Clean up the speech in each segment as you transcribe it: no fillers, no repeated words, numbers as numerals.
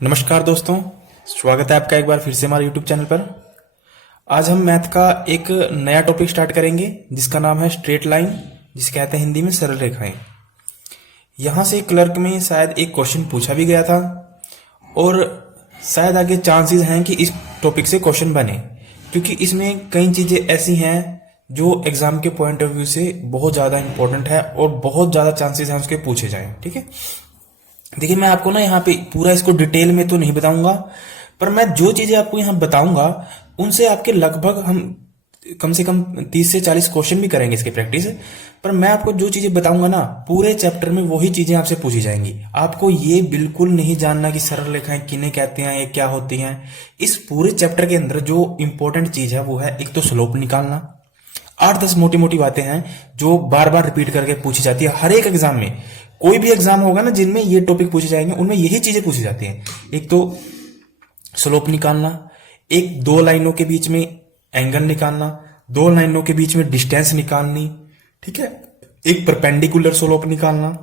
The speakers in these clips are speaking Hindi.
नमस्कार दोस्तों, स्वागत है आपका एक बार फिर से हमारे YouTube चैनल पर। आज हम मैथ का एक नया टॉपिक स्टार्ट करेंगे जिसका नाम है स्ट्रेट लाइन, जिसे कहते हैं हिंदी में सरल रेखाएं। यहाँ से क्लर्क में शायद एक क्वेश्चन पूछा भी गया था और शायद आगे चांसेस हैं कि इस टॉपिक से क्वेश्चन बने, क्योंकि इसमें कई चीजें ऐसी हैं जो एग्जाम के पॉइंट ऑफ व्यू से बहुत ज्यादा इंपॉर्टेंट है और बहुत ज्यादा चांसेस हैं उसके पूछे जाएं। ठीक है, देखिए मैं आपको ना यहाँ पे पूरा इसको डिटेल में तो नहीं बताऊंगा, पर मैं जो चीजें आपको यहाँ बताऊंगा उनसे आपके लगभग हम कम से कम 30 से 40 क्वेश्चन भी करेंगे इसके प्रैक्टिस। पर मैं आपको जो चीजें बताऊंगा ना, पूरे चैप्टर में वही चीजें आपसे पूछी जाएंगी। आपको ये बिल्कुल नहीं जानना कि सरल रेखाएं किन्हें कहते हैं, ये क्या होती हैं। इस पूरे चैप्टर के अंदर जो इंपॉर्टेंट चीज है वो है एक तो स्लोप निकालना। 8-10 मोटी मोटी बातें हैं जो बार बार रिपीट करके पूछी जाती है हर एक एग्जाम में। कोई भी एग्जाम होगा ना जिनमें ये टॉपिक पूछे जाएंगे उनमें यही चीजें पूछी जाती हैं। एक तो स्लोप निकालना, एक दो लाइनों के बीच में एंगल निकालना, दो लाइनों के बीच में डिस्टेंस निकालनी, ठीक है, एक परपेंडिकुलर स्लोप निकालना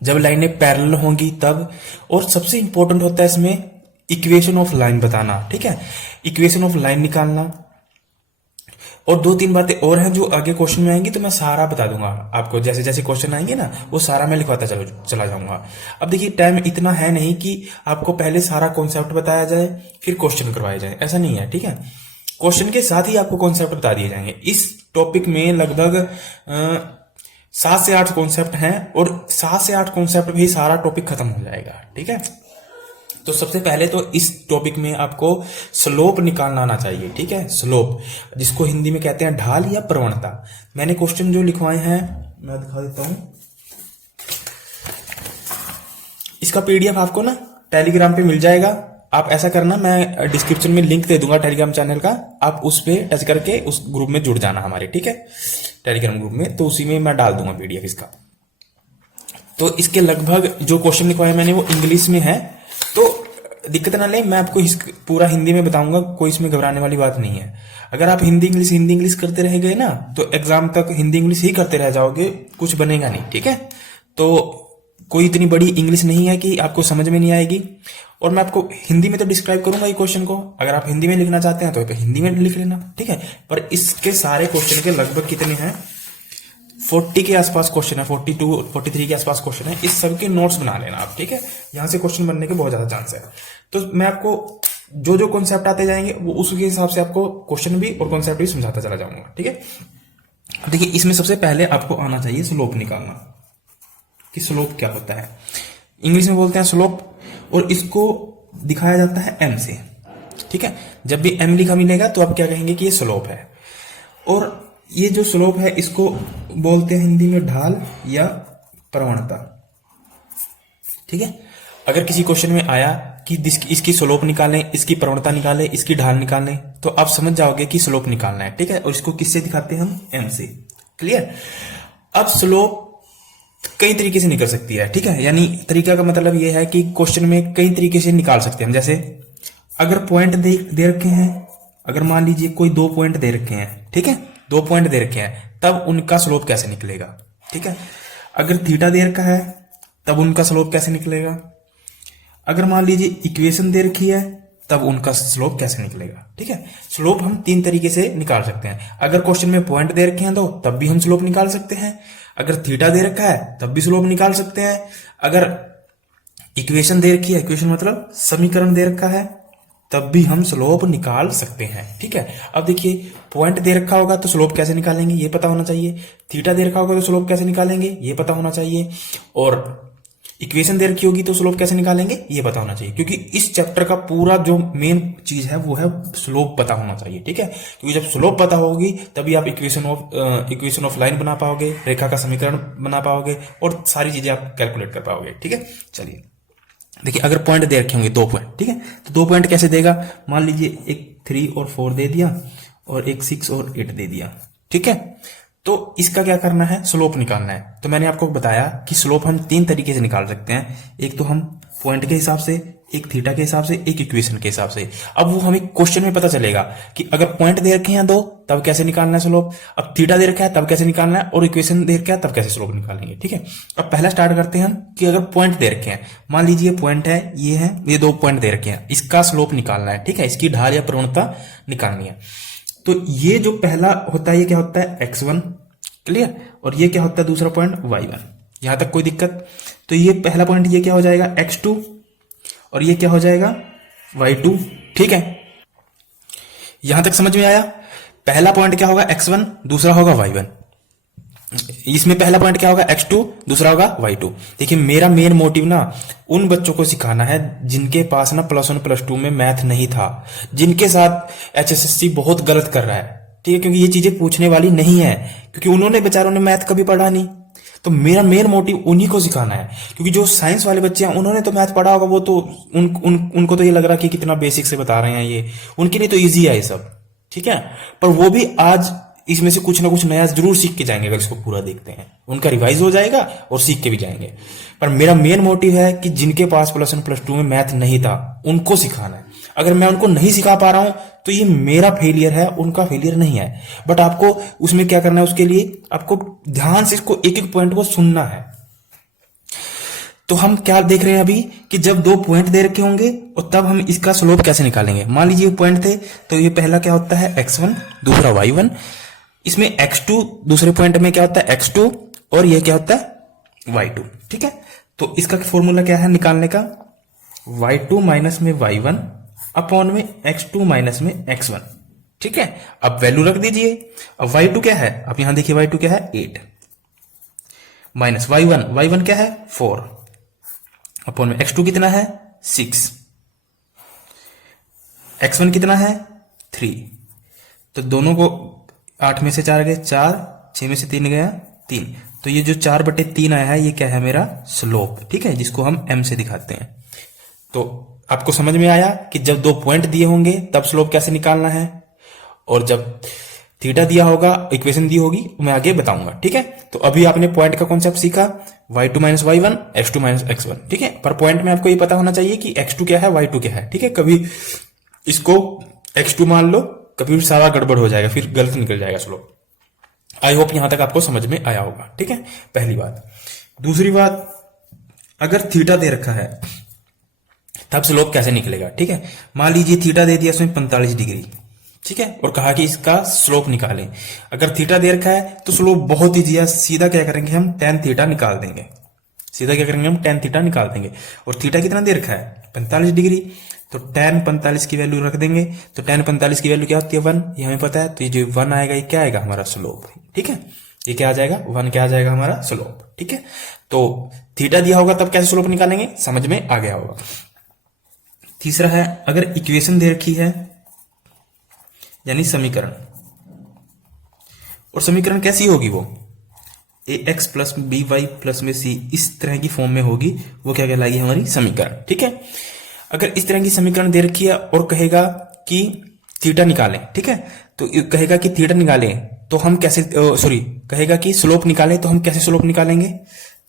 जब लाइनें पैरेलल होंगी तब, और सबसे इंपॉर्टेंट होता है इसमें इक्वेशन ऑफ लाइन बताना। ठीक है, इक्वेशन ऑफ लाइन निकालना, और 2-3 बातें और हैं जो आगे क्वेश्चन में आएंगी तो मैं सारा बता दूंगा आपको। जैसे जैसे क्वेश्चन आएंगे ना वो सारा मैं लिखवाता चला जाऊंगा। अब देखिए टाइम इतना है नहीं कि आपको पहले सारा कॉन्सेप्ट बताया जाए फिर क्वेश्चन करवाए जाए, ऐसा नहीं है। ठीक है, क्वेश्चन के साथ ही आपको कॉन्सेप्ट बता दिए जाएंगे। इस टॉपिक में लगभग 7 से 8 कॉन्सेप्ट हैं और 7 से 8 कॉन्सेप्ट भी सारा टॉपिक खत्म हो जाएगा। ठीक है, तो सबसे पहले तो इस टॉपिक में आपको स्लोप निकालना आना चाहिए। ठीक है, स्लोप जिसको हिंदी में कहते हैं ढाल या प्रवणता। मैंने क्वेश्चन जो लिखवाए हैं मैं दिखा देता हूं। इसका पीडीएफ आपको ना टेलीग्राम पे मिल जाएगा। आप ऐसा करना, मैं डिस्क्रिप्शन में लिंक दे दूंगा टेलीग्राम चैनल का, आप उस पर टच करके उस ग्रुप में जुड़ जाना हमारे। ठीक है, टेलीग्राम ग्रुप में, तो उसी में मैं डाल दूंगा पीडीएफ इसका। तो इसके लगभग जो क्वेश्चन लिखवाए मैंने वो इंग्लिश में है, तो दिक्कत ना ले, मैं आपको पूरा हिंदी में बताऊंगा, कोई इसमें घबराने वाली बात नहीं है। अगर आप हिंदी इंग्लिश करते रह गए ना तो एग्जाम तक हिंदी इंग्लिश ही करते रह जाओगे, कुछ बनेगा नहीं। ठीक है, तो कोई इतनी बड़ी इंग्लिश नहीं है कि आपको समझ में नहीं आएगी, और मैं आपको हिंदी में तो डिस्क्राइब करूंगा ये क्वेश्चन को। अगर आप हिंदी में लिखना चाहते हैं तो हिंदी में लिख लेना। ठीक है, पर इसके सारे क्वेश्चन के लगभग कितने हैं, 40 के आसपास क्वेश्चन है, 42 43 के आसपास क्वेश्चन है। इस सब के नोट्स बना लेना आप। ठीक है, यहां से क्वेश्चन बनने के बहुत ज्यादा चांस है। तो मैं आपको जो जो कॉन्सेप्ट आते जाएंगे वो उसके हिसाब से आपको क्वेश्चन भी और कॉन्सेप्ट भी समझाता चला जाऊंगा। ठीक है, देखिए इसमें सबसे पहले आपको आना चाहिए स्लोप निकालना, कि स्लोप क्या होता है। इंग्लिश में बोलते हैं स्लोप, और इसको दिखाया जाता है एम से। ठीक है, जब भी एम लिखा मिलेगा तो आप क्या कहेंगे कि ये स्लोप है। और ये जो स्लोप है इसको बोलते हैं हिंदी में ढाल या प्रवणता। ठीक है, अगर किसी क्वेश्चन में आया कि इसकी स्लोप निकालें, इसकी प्रवणता निकालें, इसकी ढाल निकालें, तो आप समझ जाओगे कि स्लोप निकालना है। ठीक है, और इसको किससे दिखाते हैं हम, एम से। क्लियर। अब स्लोप कई तरीके से निकल सकती है। ठीक है, यानी तरीका का मतलब यह है कि क्वेश्चन में कई तरीके से निकाल सकते हैं। जैसे अगर पॉइंट दे रखे हैं, अगर मान लीजिए कोई 2 पॉइंट दे रखे हैं, ठीक है, 2 पॉइंट दे रखे हैं, तब उनका स्लोप कैसे निकलेगा। ठीक है, अगर थीटा दे रखा है तब उनका स्लोप कैसे निकलेगा। अगर मान लीजिए इक्वेशन दे रखी है तब उनका स्लोप कैसे निकलेगा। ठीक है, स्लोप हम 3 तरीके से निकाल सकते हैं। अगर क्वेश्चन में पॉइंट दे रखे हैं तो तब भी हम स्लोप निकाल सकते हैं। अगर थीटा दे रखा है तब भी स्लोप निकाल सकते हैं। अगर इक्वेशन दे रखी है, इक्वेशन मतलब समीकरण दे रखा है, तब भी हम स्लोप निकाल सकते हैं। ठीक है, अब देखिए पॉइंट दे रखा होगा तो स्लोप कैसे निकालेंगे ये पता होना चाहिए। थीटा दे रखा होगा तो स्लोप कैसे निकालेंगे ये पता होना चाहिए। और इक्वेशन दे रखी होगी तो स्लोप कैसे निकालेंगे ये पता होना चाहिए, क्योंकि इस चैप्टर का पूरा जो मेन चीज है वो है स्लोप पता होना चाहिए। ठीक है, क्योंकि जब स्लोप पता होगी तभी आप इक्वेशन ऑफ लाइन बना पाओगे, रेखा का समीकरण बना पाओगे, और सारी चीजें आप कैलकुलेट कर पाओगे। ठीक है, चलिए देखिए अगर पॉइंट दे रखे होंगे 2 पॉइंट, ठीक है, तो 2 पॉइंट कैसे देगा। मान लीजिए एक 3 और 4 दे दिया और एक 6 और 8 दे दिया। ठीक है, तो इसका क्या करना है, स्लोप निकालना है। तो मैंने आपको बताया कि स्लोप हम 3 तरीके से निकाल सकते हैं, एक तो हम पॉइंट के हिसाब से, एक थीटा के हिसाब से, एक इक्वेशन के हिसाब से। अब वो हमें क्वेश्चन में पता चलेगा कि अगर पॉइंट दे रखे हैं 2 तब कैसे निकालना है स्लोप, अब थीटा दे रखा है तब कैसे निकालना है, और इक्वेशन दे रखा है तब कैसे स्लोप निकालेंगे। ठीक है, अब पहला स्टार्ट करते हैं हम कि अगर पॉइंट दे रखे हैं, मान लीजिए पॉइंट है, ये 2 पॉइंट दे रखे हैं, इसका स्लोप निकालना है। ठीक है, इसकी ढाल या प्रवणता निकालनी है। तो ये जो पहला होता है ये क्या होता है, x1, क्लियर, और ये क्या होता है दूसरा पॉइंट y1। यहां तक कोई दिक्कत? तो ये पहला पॉइंट ये क्या हो जाएगा, x2, और ये क्या हो जाएगा, y2। ठीक है, यहां तक समझ में आया? पहला पॉइंट क्या होगा, x1, दूसरा होगा y1। इसमें पहला पॉइंट क्या होगा, x2, दूसरा होगा y2। देखिए मेरा मेन मोटिव ना उन बच्चों को सिखाना है जिनके पास ना +1 +2 में मैथ नहीं था, जिनके साथ HSSC बहुत गलत कर रहा है। ठीक है, क्योंकि ये चीजें पूछने वाली नहीं है, क्योंकि उन्होंने बेचारों ने मैथ कभी पढ़ा नहीं। तो मेरा मेन मोटिव उन्हीं को सिखाना है, क्योंकि जो साइंस वाले बच्चे हैं उन्होंने तो मैथ पढ़ा होगा, वो तो उनको तो ये लग रहा है कि कितना बेसिक से बता रहे हैं ये, उनके लिए तो ईजी है ये सब। ठीक है, पर वो भी आज इसमें से कुछ ना कुछ नया जरूर सीख के जाएंगे अगर इसको पूरा देखते हैं, उनका रिवाइज हो जाएगा और सीख के भी जाएंगे। पर मेरा मेन मोटिव है कि जिनके पास +1 +2 में मैथ नहीं था उनको सिखाना है। अगर मैं उनको नहीं सिखा पा रहा हूं तो ये मेरा फेलियर है, उनका फेलियर नहीं है। बट आपको उसमें क्या करना है, उसके लिए आपको ध्यान से इसको एक एक पॉइंट को सुनना है। तो हम क्या देख रहे हैं अभी कि जब 2 पॉइंट दे रखे होंगे और तब हम इसका स्लोप कैसे निकालेंगे। मान लीजिए पॉइंट थे, तो ये पहला क्या होता है x1, दूसरा y1, इसमें x2, दूसरे पॉइंट में क्या होता है x2, और ये क्या होता है y2। ठीक है, तो इसका फॉर्मूला क्या है निकालने का, y2 माइनस में y1 अपॉन में x2 माइनस में x1। ठीक है, अब वैल्यू रख दीजिए। अब y2 क्या है, अब यहां देखिए y2 क्या है 8, माइनस y1 क्या है 4, अपॉन में x2 कितना है 6, x1 कितना है 3। तो दोनों को 8 में से 4 गए 4, 6 में से 3 गया 3, तो ये जो 4/3 आया है ये क्या है मेरा स्लोप। ठीक है, जिसको हम m से दिखाते हैं। तो आपको समझ में आया कि जब 2 पॉइंट दिए होंगे तब स्लोप कैसे निकालना है, और जब थीटा दिया होगा, इक्वेशन दी होगी, मैं आगे बताऊंगा। ठीक है, तो अभी आपने पॉइंट का कॉन्सेप्ट सीखा, y2 minus y1, x2 minus x1। ठीक है, पर पॉइंट में आपको ये पता होना चाहिए कि x2 क्या है, y2 क्या है। ठीक है, कभी इसको x2 मान लो, कभी भी सारा गड़बड़ हो जाएगा, फिर गलत निकल जाएगा स्लोप। आई होप यहां तक आपको समझ में आया होगा। ठीक है, पहली बात। दूसरी बात, अगर थीटा दे रखा है तब स्लोप कैसे निकलेगा। ठीक है, मान लीजिए थीटा दे दिया उसमें 45 डिग्री, ठीक है, और कहा कि इसका स्लोप निकालें। अगर थीटा दे रखा है तो स्लोप बहुत ईजी है, सीधा क्या करेंगे हम tan थीटा निकाल देंगे। सीधा क्या करेंगे हम tan थीटा निकाल देंगे। और थीटा कितना दे रखा है 45 डिग्री, तो tan 45 की वैल्यू रख देंगे। तो tan 45 की वैल्यू क्या होती है 1, ये हमें पता है। तो ये जो 1 आएगा ये क्या आएगा हमारा स्लोप। ठीक है, ये क्या आ जाएगा 1 क्या आ जाएगा हमारा स्लोप। ठीक है, तो थीटा दिया होगा तब कैसे स्लोप निकालेंगे, समझ में आ गया होगा। तीसरा है, अगर इक्वेशन दे रखी है यानी समीकरण, और समीकरण कैसी होगी वो ax plus B Y plus में c, इस तरह की फॉर्म में होगी, वो क्या कहलाएगी हमारी समीकरण। ठीक है, अगर इस तरह की समीकरण दे रखी है और कहेगा कि थीटा निकालें, ठीक है, तो कहेगा कि थीटा निकालें तो हम कैसे, सॉरी, कहेगा कि स्लोप निकालें तो हम कैसे स्लोप निकालेंगे।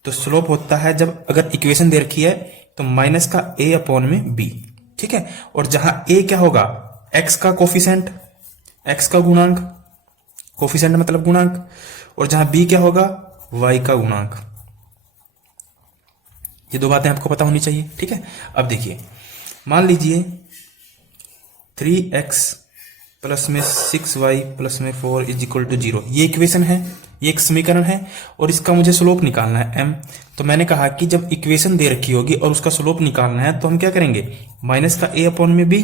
तो स्लोप होता है जब अगर इक्वेशन दे रखी है तो माइनस का a अपॉन में b। ठीक है, और जहां a क्या होगा x का कोफिशिएंट, x का गुणांक, कोफिशिएंट मतलब गुणांक, और जहां b क्या होगा y का गुणांक। ये 2 बातें आपको पता होनी चाहिए। ठीक है, अब देखिए, मान लीजिए 3x प्लस में 6y प्लस में 4 इज इक्वल टू 0, ये इक्वेशन है, ये एक समीकरण है, और इसका मुझे स्लोप निकालना है m। तो मैंने कहा कि जब इक्वेशन दे रखी होगी और उसका स्लोप निकालना है तो हम क्या करेंगे, माइनस का a अपॉन में b।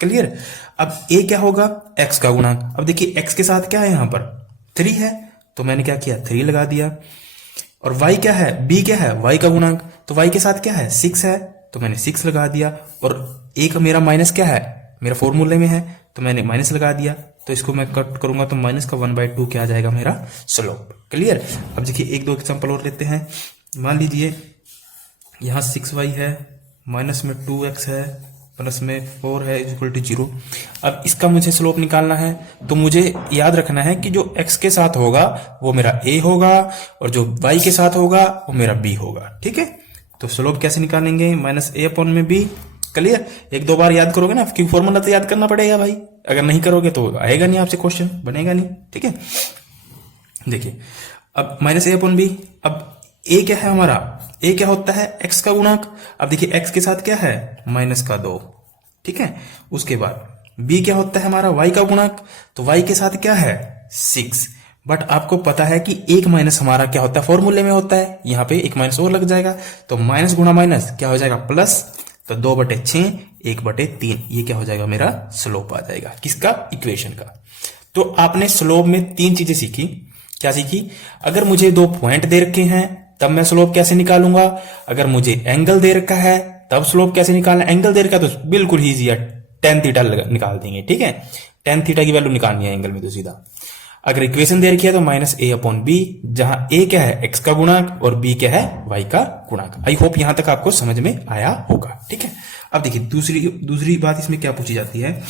क्लियर, अब a क्या होगा x का गुणांक। अब देखिए x के साथ क्या है, यहां पर 3 है, तो मैंने क्या किया 3 लगा दिया। और y क्या है, b क्या है y का गुणांक, तो y के साथ क्या है 6 है, तो मैंने 6 लगा दिया। और a का मेरा माइनस क्या है, मेरा फॉर्मूले में है, तो मैंने माइनस लगा दिया। तो इसको मैं कट करूंगा तो माइनस का 1/2 क्या आ जाएगा मेरा स्लोप। क्लियर, अब देखिए 1-2 एग्जांपल और लेते हैं। मान लीजिए यहां 6y है, माइनस में 2x है, प्लस में 4 है इज इक्वल टू 0। अब इसका मुझे स्लोप निकालना है, तो मुझे याद रखना है कि जो x के साथ होगा वो मेरा a होगा और जो y के साथ होगा वो मेरा b होगा। ठीक है, तो स्लोप कैसे निकालेंगे, माइनस a अपॉन में b। क्लियर, एक दो बार याद करोगे ना, क्योंकि फॉर्मूला तो याद करना पड़ेगा भाई, अगर नहीं करोगे तो आएगा नहीं आपसे क्वेश्चन, बनेगा नहीं। ठीक है, देखिए अब माइनस a अपॉन b। अब a क्या है हमारा, a क्या होता है x का गुणक। अब देखिए x के साथ क्या है माइनस का 2। ठीक है, उसके बाद b क्या होता है हमारा y का गुणक, तो y के साथ क्या है 6। बट आपको पता है कि एक माइनस हमारा क्या होता है फॉर्मूले में होता है, यहाँ पे एक माइनस और लग जाएगा, तो माइनस गुणा माइनस क्या हो जाएगा प्लस, तो 2/6 1/3, ये क्या हो जाएगा मेरा स्लोप आ जाएगा किसका, इक्वेशन का। तो आपने स्लोप में 3 चीजें सीखी। क्या सीखी, अगर मुझे 2 पॉइंट दे रखे हैं तब मैं स्लोप कैसे निकालूंगा, अगर मुझे एंगल दे रखा है तब स्लोप कैसे निकालना। एंगल दे रखा है तो बिल्कुल ईजी है, tan थीटा निकाल देंगे। ठीक है, tan थीटा की वैल्यू निकालनी है एंगल में तो सीधा। अगर इक्वेशन दे रखी है तो माइनस a अपॉन b, जहां a क्या है x का गुणक और b क्या है y का गुणक। आई होप यहां तक आपको समझ में आया होगा। ठीक है, अब देखिए दूसरी बात इसमें क्या पूछी जाती है।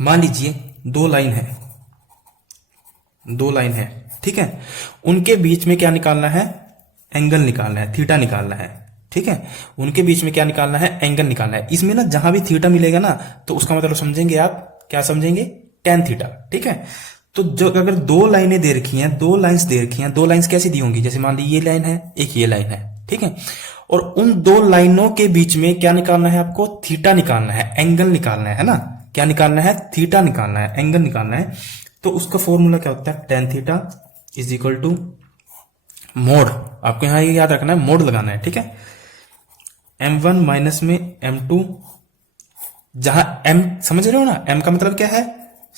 मान लीजिए 2 लाइन है, ठीक है, उनके बीच में क्या निकालना है, एंगल निकालना है, थीटा निकालना है। ठीक है, उनके बीच में क्या निकालना है, एंगल निकालना है। इसमें ना जहां भी थीटा मिलेगा ना तो उसका मतलब समझेंगे आप, क्या समझेंगे, tan थीटा। ठीक है, तो जो अगर 2 लाइनें दे रखी हैं, 2 लाइंस दे रखी हैं, 2 लाइंस कैसी दी होंगी, जैसे मान ली ये लाइन है, एक ये लाइन है। ठीक है, और उन 2 लाइनों के बीच में क्या निकालना है आपको, थीटा निकालना है, एंगल निकालना है ना। क्या निकालना है, थीटा निकालना है, एंगल निकालना है। तो उसका फॉर्मूला क्या होता है, tan theta is equal to mod. आपको यहां ये याद रखना है, मोड लगाना है। ठीक है, m1 माइनस में m2, जहां m समझ रहे हो ना, m का मतलब क्या है,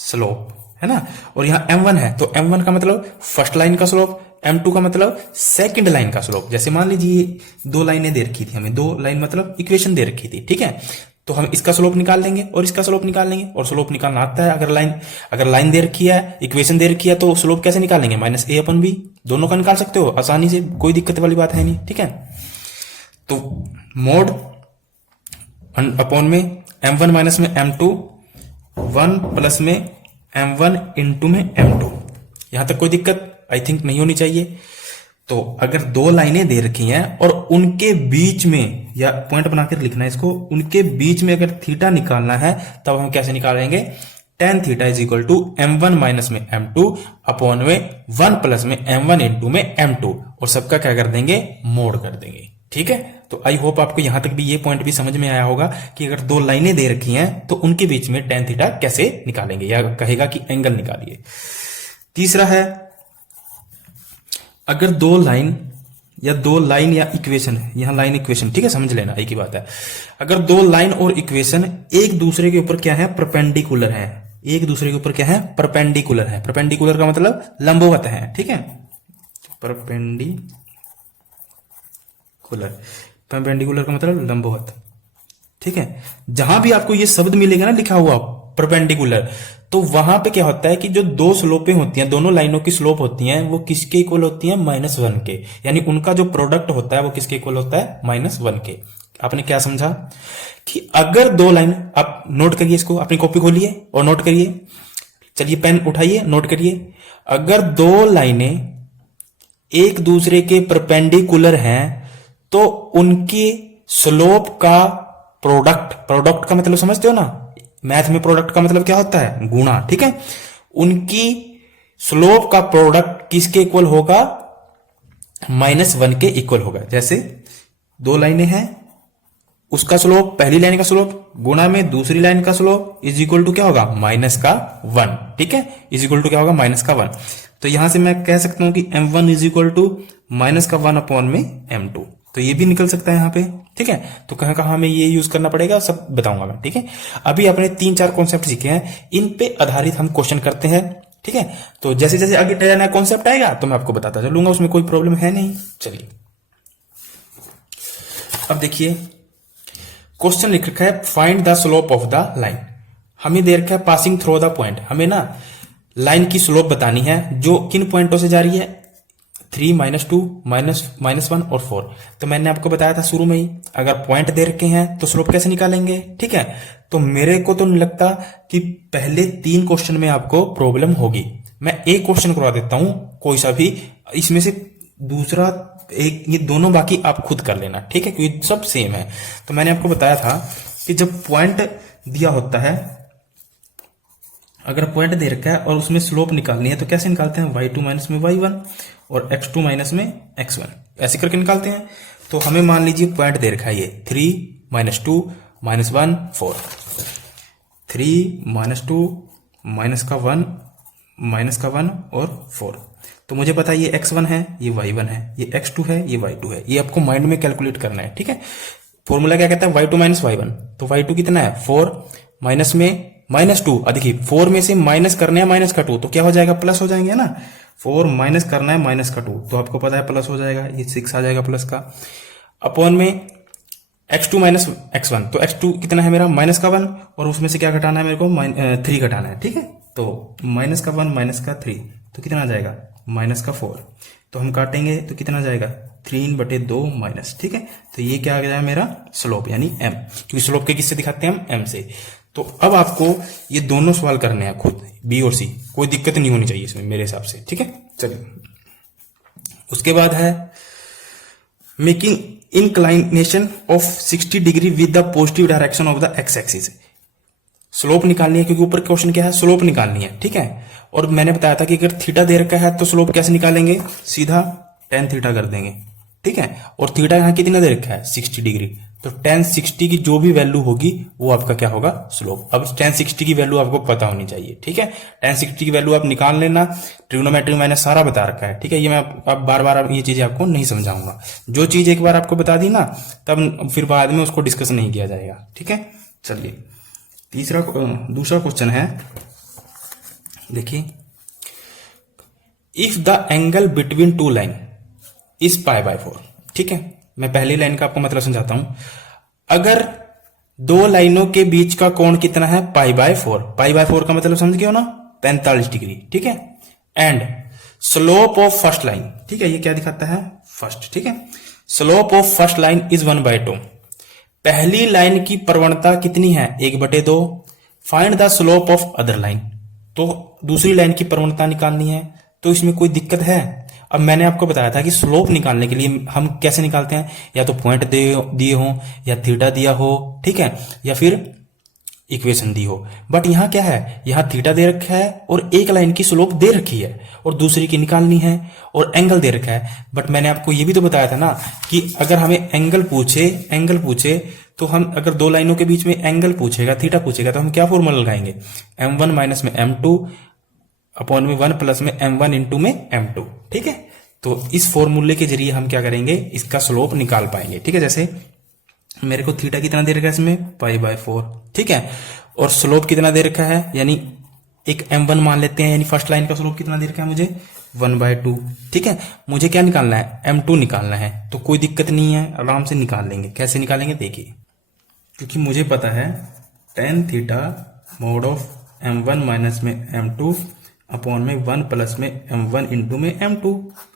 स्लोप है ना, और यहां m1 है तो m1 का मतलब फर्स्ट लाइन का स्लोप, m2 का मतलब सेकंड लाइन का स्लोप। जैसे मान लीजिए 2 लाइनें दे रखी थी हमें, 2 लाइन मतलब इक्वेशन दे रखी थी। ठीक है, तो हम इसका स्लोप निकाल लेंगे और इसका स्लोप निकाल लेंगे, और स्लोप निकालना आता है। अगर लाइन दे रखी है, इक्वेशन दे रखी है, तो स्लोप कैसे निकालेंगे, माइनस a अपॉन b, दोनों का निकाल सकते हो आसानी से, कोई दिक्कत वाली बात है नहीं। ठीक है, तो मोड अपॉन में m1 माइनस में m2, 1 प्लस में m1 इंटू में m2। यहां तक कोई दिक्कत आई थिंक नहीं होनी चाहिए। तो अगर 2 लाइनें दे रखी हैं और उनके बीच में, या पॉइंट बनाकर लिखना है इसको, उनके बीच में अगर थीटा निकालना है तब हम कैसे निकालेंगे, tan theta is equal to m1 minus में m2 अपॉन में 1 प्लस में m1 इंटू में m2, और सबका क्या कर देंगे, मोड कर देंगे। ठीक है, तो आई होप आपको यहां तक भी ये पॉइंट भी समझ में आया होगा कि अगर 2 लाइनें दे रखी हैं तो उनके बीच में tan थीटा कैसे निकालेंगे, या कहेगा कि एंगल निकालिए। तीसरा है, अगर 2 लाइन या इक्वेशन है, यहां लाइन इक्वेशन, ठीक है, समझ लेना एक ही बात है। अगर 2 लाइन और इक्वेशन एक दूसरे के ऊपर क्या है, परपेंडिकुलर है, एक दूसरे के ऊपर क्या है, परपेंडिकुलर है। परपेंडिकुलर का मतलब लंबवत है। ठीक है, परपेंडिकुलर का मतलब लंबवत। ठीक है, जहां भी आपको ये शब्द मिलेगा ना लिखा हुआ परपेंडिकुलर, तो वहां पे क्या होता है कि जो 2 स्लोपें होती हैं, दोनों लाइनों की स्लोप होती हैं, वो किसके इक्वल होती हैं, -1 के। यानी उनका जो प्रोडक्ट होता है वो किसके इक्वल होता है, -1 के। आपने क्या समझा कि अगर 2 लाइन, आप नोट करिए इसको, अपनी कॉपी खोलिए और नोट करिए, चलिए पेन उठाइए, नोट करिए। अगर 2 लाइनें एक दूसरे के परपेंडिकुलर हैं तो उनकी स्लोप का प्रोडक्ट का मतलब समझते हो ना, मैथ में प्रोडक्ट का मतलब क्या होता है, गुणा। ठीक है, उनकी स्लोप का प्रोडक्ट किसके इक्वल होगा, -1 के इक्वल होगा। जैसे 2 लाइनें हैं, उसका स्लोप, पहली लाइन का स्लोप गुणा में दूसरी लाइन का स्लोप इज इक्वल टू क्या होगा, -1। ठीक है, इज इक्वल टू क्या होगा, -1। तो यहां से मैं कह सकता हूं कि m1 is equal to -1 upon में m2, तो ये भी निकल सकता है यहां पे। ठीक है, तो कहां कहां हमें ये यूज करना पड़ेगा सब बताऊंगा मैं। ठीक है, अभी आपने 3-4 कॉन्सेप्ट सीखे हैं, इन पे आधारित हम क्वेश्चन करते हैं। ठीक है, तो जैसे जैसे आगे नया कॉन्सेप्ट आएगा तो मैं आपको बताता चलूंगा, उसमें कोई प्रॉब्लम है नहीं। चलिए अब देखिए, क्वेश्चन लिख रखा है find the slope of the line. हमें दे रखा है पासिंग थ्रू द पॉइंट, हमें ना लाइन की स्लोप बतानी है जो किन पॉइंटों से जा रही है, 3 -2 -1 और 4। तो मैंने आपको बताया था शुरू में ही, अगर पॉइंट दे रखे हैं तो स्लोप कैसे निकालेंगे, ठीक है। तो मेरे को तो नहीं लगता कि पहले 3 क्वेश्चन में आपको प्रॉब्लम होगी। मैं एक क्वेश्चन करवा देता हूं, कोई सा भी इसमें से, दूसरा एक, ये दोनों बाकी आप खुद कर लेना, ठीक है, क्योंकि सब सेम है। तो मैंने आपको बताया था कि जब पॉइंट दिया होता है, अगर पॉइंट दे रखा है और उसमें स्लोप निकालनी है तो कैसे निकालते हैं, y2 माइनस में y1 और x2 माइनस में x1, ऐसे करके निकालते हैं। तो हमें मान लीजिए पॉइंट दे रखा है ये 3 -2 -1 4, 3 -2 -1 और 4। तो मुझे पता है ये x1 है, ये y1 है, ये x2 है, ये y2 है। ये आपको माइंड में कैलकुलेट करना है, ठीक है। फॉर्मूला क्या कहता है, y2 माइनस y1। तो y2 कितना है 4, माइनस में -2, देखिए 4 में से माइनस करना है माइनस का 2, तो क्या हो जाएगा, प्लस हो जाएंगे ना। 4 माइनस करना है माइनस का 2, तो आपको पता है प्लस हो जाएगा, ये 6 आ जाएगा प्लस का। अपॉन में x2 माइनस x1, तो x2 कितना है मेरा माइनस का 1, और उसमें से क्या घटाना है मेरे को, 3 घटाना है, ठीक है। तो माइनस का 1 माइनस का 3, तो कितना आ जाएगा माइनस का 4। तो हम काटेंगे तो कितना आ जाएगा 3/2 माइनस, ठीक है। तो ये क्या आ गया मेरा स्लोप, यानी m, क्योंकि स्लोप के किससे दिखाते हैं हम, m से। तो अब आपको ये दोनों सवाल करने हैं खुद, बी और सी, कोई दिक्कत नहीं होनी चाहिए इसमें मेरे हिसाब से, ठीक है। चलिए, उसके बाद है making inclination of 60 degree with the positive direction of the x axis. Slope निकालनी है, क्योंकि ऊपर क्वेश्चन क्या है, स्लोप निकालनी है, ठीक है। और मैंने बताया था कि अगर थीटा दे रखा है तो स्लोप कैसे निकालेंगे, सीधा tan थीटा कर देंगे, ठीक है। और थीटा यहां कितना दे रखा है 60 डिग्री, तो tan 60 की जो भी वैल्यू होगी वो आपका क्या होगा, स्लोप। अब tan 60 की वैल्यू आपको पता होनी चाहिए, ठीक है। tan 60 की वैल्यू आप निकाल लेना, ट्रिग्नोमेट्री मैंने सारा बता रखा है, ठीक है। ये मैं अब बार बार ये चीजें आपको नहीं समझाऊंगा। जो चीज एक बार आपको बता दी ना, तब फिर बाद में उसको डिस्कस नहीं किया जाएगा, ठीक है। चलिए, दूसरा क्वेश्चन है, देखिए, if the angle between two line is π/4, ठीक है। मैं पहली लाइन का आपको मतलब समझाता हूं। अगर दो लाइनों के बीच का कोण कितना है, π/4, π/4 का मतलब समझ गए हो ना, 45 डिग्री, ठीक है। And slope of first line, ठीक है, ये क्या दिखाता है, फर्स्ट, ठीक है। Slope of first line is 1/2। पहली लाइन की प्रवणता कितनी है, 1/2। Find the slope of other line, तो दूसरी लाइन की प्रवणता निकालनी है। तो इसमें कोई दिक्कत है। अब मैंने आपको बताया था कि स्लोप निकालने के लिए हम कैसे निकालते हैं, या तो पॉइंट दिए हो, या थीटा दिया हो, ठीक है, या फिर इक्वेशन दी हो। बट यहां क्या है, यहां थीटा दे रखा है और एक लाइन की स्लोप दे रखी है और दूसरी की निकालनी है, और एंगल दे रखा है। बट मैंने आपको ये भी तो बताया था ना कि अगर हमें एंगल पूछे तो हम, अगर दो लाइनों के बीच में एंगल पूछेगा, थीटा पूछेगा, तो हम क्या फॉर्मूला लगाएंगे, m1 माइनस में m2 अपॉन में 1 प्लस में m1 इंटू में m2, ठीक है। तो इस फॉर्मूले के जरिए हम क्या करेंगे, इसका स्लोप निकाल पाएंगे, ठीक है। जैसे मेरे को थीटा कितना दे रखा है इसमें, π/4, ठीक है। और स्लोप कितना दे रखा है, यानी एक m1 मान लेते हैं, यानी फर्स्ट लाइन का स्लोप कितना दे रखा है मुझे, 1/2, ठीक है। मुझे क्या निकालना है, m2 निकालना है। तो कोई दिक्कत नहीं है, आराम से निकाल लेंगे। कैसे निकालेंगे देखिए, क्योंकि मुझे पता है tan theta mode of m1 minus में m2 अपॉन में 1 प्लस में m1 इंटू में m2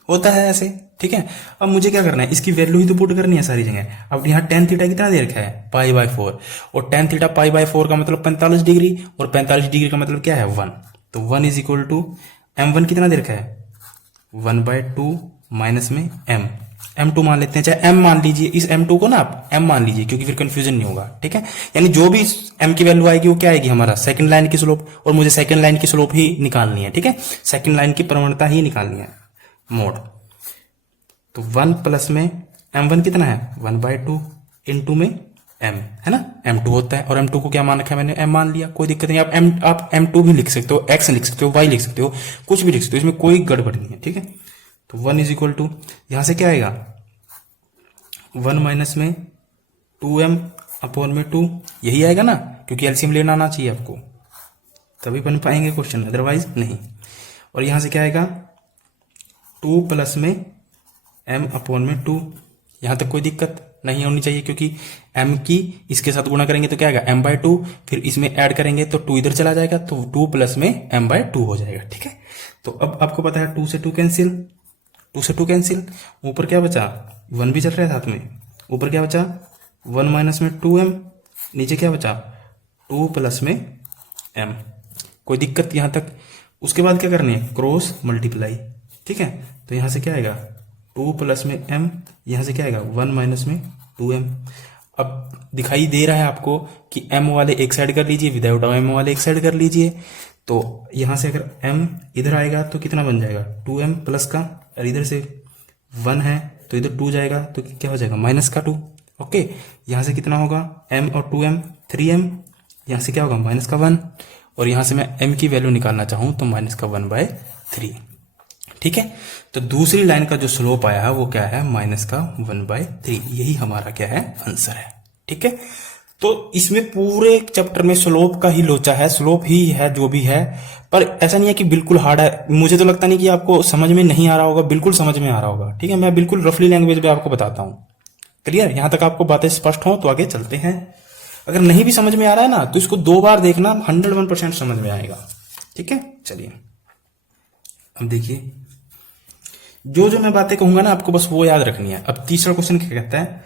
होता है ऐसे, ठीक है। अब मुझे क्या करना है, इसकी वैल्यू ही तो पुट करनी है सारी जगह। अब यहाँ tan थीटा कितना दे रखा है, π/4, और tan थीटा π/4 का मतलब 45 डिग्री, और 45 डिग्री का मतलब क्या है, 1। तो 1 इज इक्वल टू m1 कितना दे रखा है, 1/2 माइनस में m2 मान लेते हैं, चाहे m मान लीजिए, इस m2 को ना आप m मान लीजिए, क्योंकि फिर कंफ्यूजन नहीं होगा, ठीक है। यानी जो भी m की वैल्यू आएगी वो क्या आएगी, हमारा सेकंड लाइन की स्लोप, और मुझे सेकंड लाइन की स्लोप ही निकालनी है, ठीक है। सेकंड लाइन की प्रवणता ही निकालनी है, मोड। तो 1 प्लस में m1 कितना है, 1/2 इंटू में m, है ना, m2 होता है, और m2 को क्या मान रखा है मैंने, m मान लिया, कोई दिक्कत नहीं। आप m2 भी लिख सकते हो, x लिख सकते हो, y लिख सकते हो, कुछ भी लिख सकते हो, इसमें कोई गड़बड़ नहीं है, ठीक है। तो 1 इज इक्वल टू, यहां से क्या आएगा, 1 माइनस में 2m अपॉन में 2, यही आएगा ना, क्योंकि एलसीएम लेना आना चाहिए आपको, तभी बन पाएंगे क्वेश्चन, अदरवाइज नहीं। और यहां से क्या आएगा, 2 प्लस में m अपॉन में 2, यहां तक कोई दिक्कत नहीं होनी चाहिए, क्योंकि m की इसके साथ गुणा करेंगे तो क्या आएगा, m/2, फिर इसमें ऐड करेंगे तो 2 इधर चला जाएगा, तो 2 प्लस में m/2 हो जाएगा, ठीक है। तो अब आपको पता है 2 से 2 कैंसिल, 2 से 2 कैंसिल, ऊपर क्या बचा 1 भी चल रहा है साथ में, ऊपर क्या बचा 1 माइनस में 2m, नीचे क्या बचा 2 प्लस में m। कोई दिक्कत यहां तक? उसके बाद क्या करनी है, क्रॉस मल्टीप्लाई, ठीक है। तो यहां से क्या आएगा 2 प्लस में m, यहां से क्या आएगा 1 माइनस में 2m। अब दिखाई दे रहा है आपको कि m वाले एक साइड कर लीजिए, विदाउट m वाले एक साइड कर लीजिए। तो यहां से अगर m इधर आएगा तो कितना बन जाएगा 2m प्लस का, और इधर से 1 है तो इधर 2 जाएगा तो क्या हो जाएगा माइनस का 2। ओके, यहां से कितना होगा m और 2m 3m, यहां से क्या होगा माइनस का 1, और यहां से मैं m की वैल्यू निकालना चाहूं तो माइनस का 1/3। ठीक है, तो दूसरी लाइन का जो स्लोप आया है वो क्या है माइनस का 1/3। यही हमारा क्या है आंसर है। ठीक है, तो इसमें पूरे चैप्टर में स्लोप का ही लोचा है, स्लोप ही है जो भी है, पर ऐसा नहीं है कि बिल्कुल हार्ड है। मुझे तो लगता नहीं कि आपको समझ में नहीं आ रहा होगा, बिल्कुल समझ में आ रहा होगा। ठीक है, मैं बिल्कुल रफली लैंग्वेज में आपको बताता हूं। क्लियर, यहां तक आपको बातें स्पष्ट हो तो आगे चलते हैं। अगर नहीं भी समझ में आ रहा है ना तो इसको 2 बार देखना, 101% समझ में आएगा। ठीक है, चलिए अब देखिए, जो जो मैं बातें कहूंगा ना आपको बस वो याद रखनी है। अब तीसरा क्वेश्चन क्या कहता है,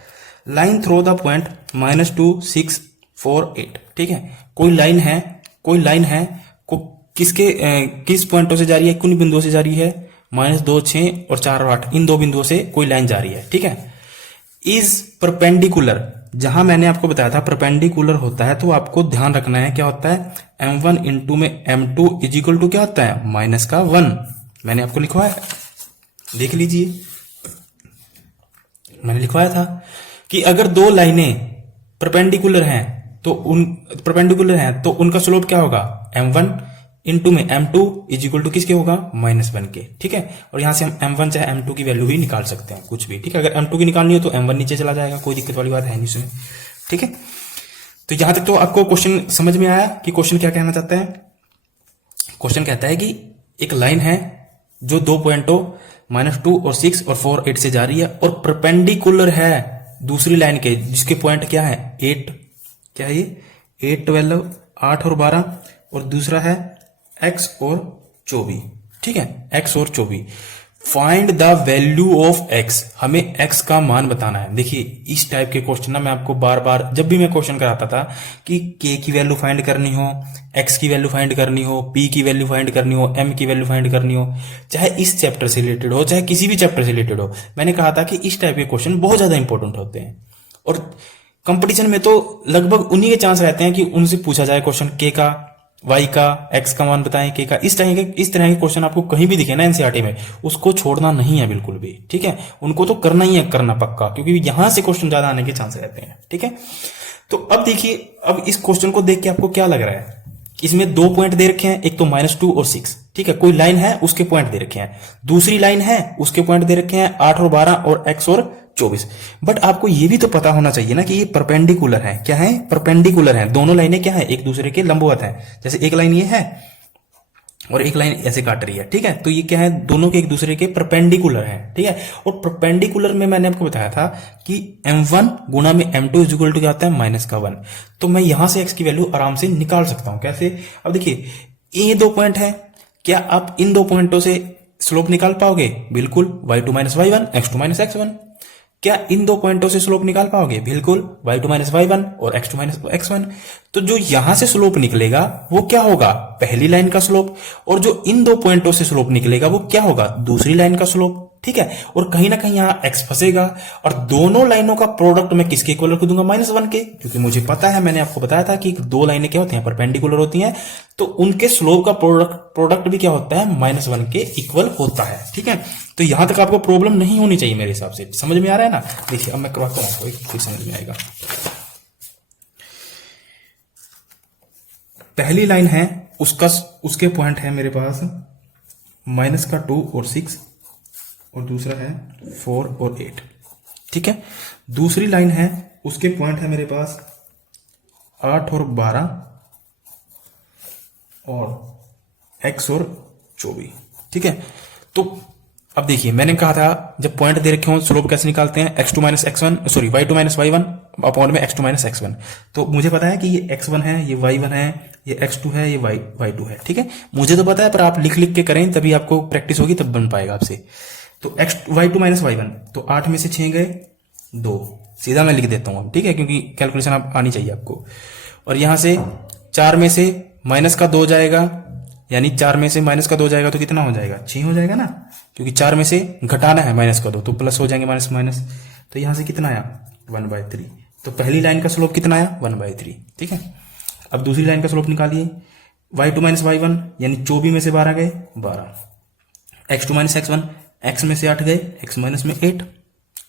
लाइन थ्रो द पॉइंट -2 6 4 8। ठीक है, कोई लाइन है को किस पॉइंटों से जा रही है, किन बिंदुओं से जा रही है, -2 6 और 4 और 8, इन 2 बिंदुओं से कोई लाइन जा रही है। ठीक है, इज परपेंडिकुलर, जहां मैंने आपको बताया था परपेंडिकुलर होता है तो आपको ध्यान रखना है क्या होता है, m1 इंटू में m2 इज इक्वल टू क्या होता है माइनस का 1। मैंने आपको लिखवाया, देख लीजिए, मैंने लिखवाया था कि अगर 2 लाइनें परपेंडिकुलर हैं तो उनका स्लोप क्या होगा m1 इंटू में m2 इज इक्वल टू किसके होगा -1 के। ठीक है, और यहां से हम m1 चाहे m2 की वैल्यू ही निकाल सकते हैं, कुछ भी। ठीक है, अगर m2 की निकालनी हो तो m1 नीचे चला जाएगा, कोई दिक्कत वाली बात है नहीं इसमें। ठीक है, तो यहां तक तो आपको क्वेश्चन समझ में आया कि क्वेश्चन क्या कहना चाहता है। क्वेश्चन कहता है कि एक लाइन है जो 2 पॉइंटों -2 और 6 और 4 8 से जा रही है और परपेंडिकुलर है दूसरी लाइन के, जिसके पॉइंट क्या है 8, क्या है ये 8 12 8 और 12, और दूसरा है x और 24। ठीक है, x और 24। Find the value of x, हमें x का मान बताना है। देखिए इस टाइप के क्वेश्चन ना मैं आपको बार बार जब भी मैं क्वेश्चन कराता था कि k की वैल्यू फाइंड करनी हो, x की वैल्यू फाइंड करनी हो, p की वैल्यू फाइंड करनी हो, m की वैल्यू फाइंड करनी हो, चाहे इस चैप्टर से रिलेटेड हो चाहे किसी भी चैप्टर से रिलेटेड हो, मैंने कहा था कि इस टाइप के क्वेश्चन बहुत ज्यादा इंपॉर्टेंट होते हैं। और कंपटीशन में तो लगभग उन्हीं के चांस रहते हैं कि उनसे पूछा जाए क्वेश्चन k का, y का, x का मान बताएं, k का। इस तरह के क्वेश्चन आपको कहीं भी दिखे ना एनसीईआरटी में, उसको छोड़ना नहीं है बिल्कुल भी। ठीक है, उनको तो करना ही है, करना पक्का, क्योंकि यहां से क्वेश्चन ज्यादा आने के चांस रहते हैं। ठीक है, तो अब देखिए, अब इस क्वेश्चन को देख के आपको क्या लग रहा है, इसमें 2 पॉइंट दे रखे हैं, एक तो -2 और 6। ठीक है, कोई लाइन है उसके पॉइंट दे रखे हैं, दूसरी लाइन है उसके पॉइंट दे रखे हैं 8 और 12 और x और 24। बट आपको ये भी तो पता होना चाहिए ना कि ये परपेंडिकुलर है। क्या है, परपेंडिकुलर है, दोनों लाइनें क्या है एक दूसरे के लंबवत है। जैसे एक लाइन ये है और एक लाइन ऐसे काट रही है। ठीक है, तो ये क्या है, दोनों के एक दूसरे के परपेंडिकुलर है। ठीक है, और परपेंडिकुलर में मैंने आपको बताया था कि m1 गुणा में m2 इज इक्वल टू क्या होता है -1। तो मैं यहां से x की वैल्यू आराम से निकाल सकता हूं। कैसे, अब देखिए ये 2 पॉइंट है, क्या आप इन 2 पॉइंटों से स्लोप निकाल पाओगे? बिल्कुल, y2 - y1 x2 - x1। क्या इन 2 पॉइंटों से स्लोप निकाल पाओगे? बिल्कुल, y2 - y1 और x2 - x1। तो जो यहां से स्लोप निकलेगा वो क्या होगा, पहली लाइन का स्लोप, और जो इन 2 पॉइंटों से स्लोप निकलेगा वो क्या होगा, दूसरी लाइन का स्लोप। ठीक है, और कहीं ना कहीं यहां x फंसेगा, और दोनों लाइनों का प्रोडक्ट मैं किसके इक्वल रख दूंगा -1 के, क्योंकि मुझे पता है, मैंने आपको बताया था कि 2 लाइनें क्या होती हैं परपेंडिकुलर होती हैं, तो उनके स्लोप का प्रोडक्ट भी क्या होता है -1 के इक्वल होता है। ठीक है, तो यहां तक आपको प्रॉब्लम नहीं होनी चाहिए मेरे हिसाब से। समझ में आ रहा है ना? देखिए अब मैं करवाता हूं आपको, फिर समझ में आएगा। पहली लाइन है उसके पॉइंट है मेरे पास -2 और 6, और दूसरा है 4 और 8। ठीक है, दूसरी लाइन है उसके पॉइंट है मेरे पास 8 और 12 और x और 24। ठीक है, तो अब देखिए मैंने कहा था जब पॉइंट दे रखे हो स्लोप कैसे निकालते हैं, y2 - y1 अपॉन में x2 - x1। तो मुझे पता है कि ये x1 है, ये y1 है, ये x2 है, ये y2 है। ठीक है, मुझे तो पता है, पर आप लिख लिख के करें तभी आपको प्रैक्टिस होगी, तब बन पाएगा आपसे। तो X Y two minus Y one, तो 8 में से 6 गए 2, सीधा मैं लिख देता हूं, ठीक है, क्योंकि कैलकुलेशन आप आनी चाहिए आपको। और यहां से 4 में से माइनस का 2 जाएगा, यानी 4 में से माइनस का 2 जाएगा तो कितना हो जाएगा, 6 हो जाएगा ना, क्योंकि 4 में से घटाना है माइनस का 2, तो प्लस हो जाएंगे माइनस माइनस। तो यहां से कितना आया 1/3। तो पहली लाइन का स्लोप कितना आया 1/3, ठीक है। अब दूसरी लाइन का स्लोप निकालिए, y2 माइनस वाई वन, यानी 24 में से 12 गए 12, x2 माइनस x1, x में से 8 गए, x माइनस में 8,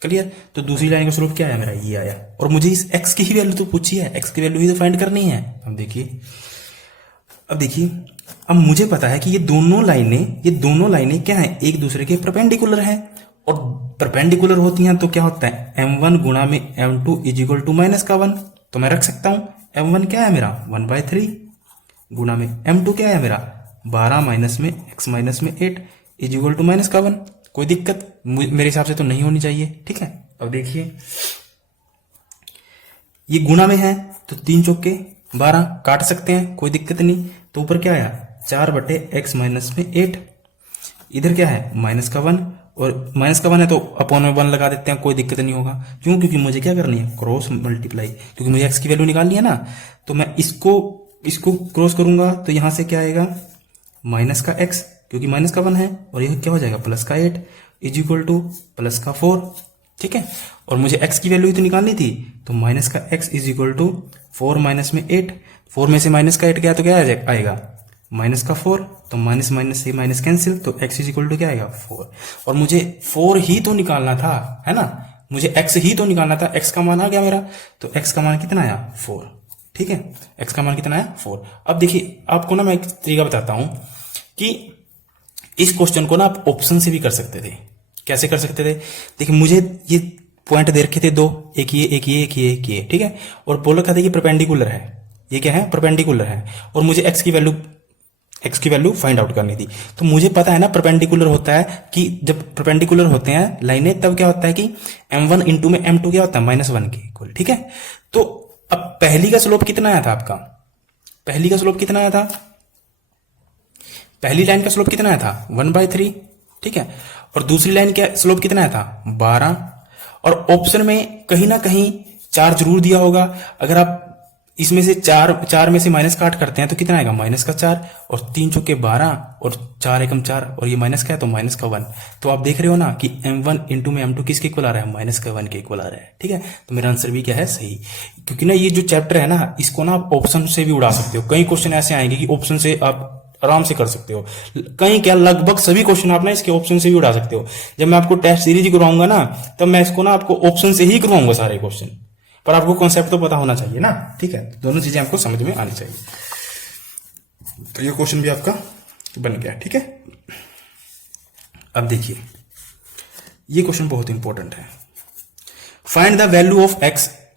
क्लियर। तो दूसरी लाइन का स्लोप क्या आया मेरा, ये आया। और मुझे इस x की ही वैल्यू तो पूछी है, x की वैल्यू ही तो फाइंड करनी है। अब देखिए अब मुझे पता है कि ये दोनों लाइनें क्या है, एक दूसरे के परपेंडिकुलर हैं, और परपेंडिकुलर होती हैं तो क्या होता है, m1 गुणा में m2 is equal to minus का 1। तो मैं रख सकता हूं m1 क्या है मेरा 1/3 गुणा में m2 क्या है मेरा 12 माइनस में x माइनस में 8 इज इक्वल टू माइनस का 1। कोई दिक्कत मेरे हिसाब से तो नहीं होनी चाहिए, ठीक है। अब देखिए ये गुणा में है तो 3 चौके 12 काट सकते हैं, कोई दिक्कत नहीं। तो ऊपर क्या आया 4/x माइनस में 8, इधर क्या है माइनस का 1, और माइनस का 1 है तो अपॉन में 1 लगा देते हैं, कोई दिक्कत नहीं होगा। क्यों, क्योंकि मुझे क्या करनी है क्रॉस मल्टीप्लाई, क्योंकि मुझे x की वैल्यू निकालनी है ना। तो मैं इसको क्रॉस करूंगा तो यहां से क्या आएगा माइनस का x, क्योंकि माइनस का 1 है, और यह क्या हो जाएगा प्लस का 8 इज इक्वल टू प्लस का 4, ठीक है। और मुझे x की वैल्यू तो निकालनी थी, तो माइनस का x is equal to 4 minus में 8, 4 में से माइनस का 8 गया तो क्या आएगा माइनस का 4, तो माइनस माइनस से माइनस कैंसिल, तो x इज इक्वल टू क्या आएगा 4। और मुझे 4 ही तो निकालना था, है ना, मुझे x ही तो निकालना था, x का मान आ गया मेरा, तो x का मान कितना आया 4, ठीक है, x का मान कितना आया 4। अब देखिए आपको ना मैं एक तरीका बताता हूं कि इस क्वेश्चन को ना आप ऑप्शन से भी कर सकते थे। कैसे कर सकते थे, देखिए मुझे ये पॉइंट दे रखे थे 2, एक ये, ठीक है, और बोला था ये परपेंडिकुलर है, ये क्या है परपेंडिकुलर है, और मुझे x की वैल्यू फाइंड आउट करनी थी। तो मुझे पता है ना परपेंडिकुलर होता है कि जब परपेंडिकुलर होते हैं लाइनें तब क्या होता है कि m1 इंटू में m2 क्या होता है -1 के इक्वल, ठीक है। तो अब पहली का स्लोप कितना आया था आपका, पहली का स्लोप कितना आया था, पहली लाइन का स्लोप कितना आया था 1/3, ठीक है। और दूसरी लाइन का स्लोप कितना आया था 12, और ऑप्शन में कहीं ना कहीं 4 जरूर दिया होगा। अगर आप इसमें से 4 में से माइनस का 8 करते हैं तो कितना आएगा माइनस का 4, और 3 चौके 12, और 4 एकम 4, और ये माइनस का है तो माइनस का 1। तो आप देख रहे हो ना कि m1 इंटू में m2 किसके इक्वल आ रहा है माइनस का 1 के इक्वल आ रहा है, ठीक है। तो मेरा आंसर भी क्या है सही, क्योंकि ना ये जो चैप्टर है ना इसको ना आप ऑप्शन से भी उड़ा सकते हो। कई क्वेश्चन ऐसे आएंगे कि ऑप्शन से आप आराम से कर सकते हो, कहीं क्या लगभग सभी क्वेश्चन आप ना इसके ऑप्शन से भी उड़ा सकते हो। जब मैं आपको टेस्ट सीरीज करवाऊंगा ना तब मैं इसको ना आपको ऑप्शन से ही करवाऊंगा सारे क्वेश्चन, पर आपको कॉन्सेप्ट तो पता होना चाहिए ना, ठीक है। दोनों चीजें आपको समझ में आनी चाहिए। तो ये क्वेश्चन भी आपका बन गया, ठीक है। अब देखिए ये क्वेश्चन बहुत इंपॉर्टेंट है। Find the value of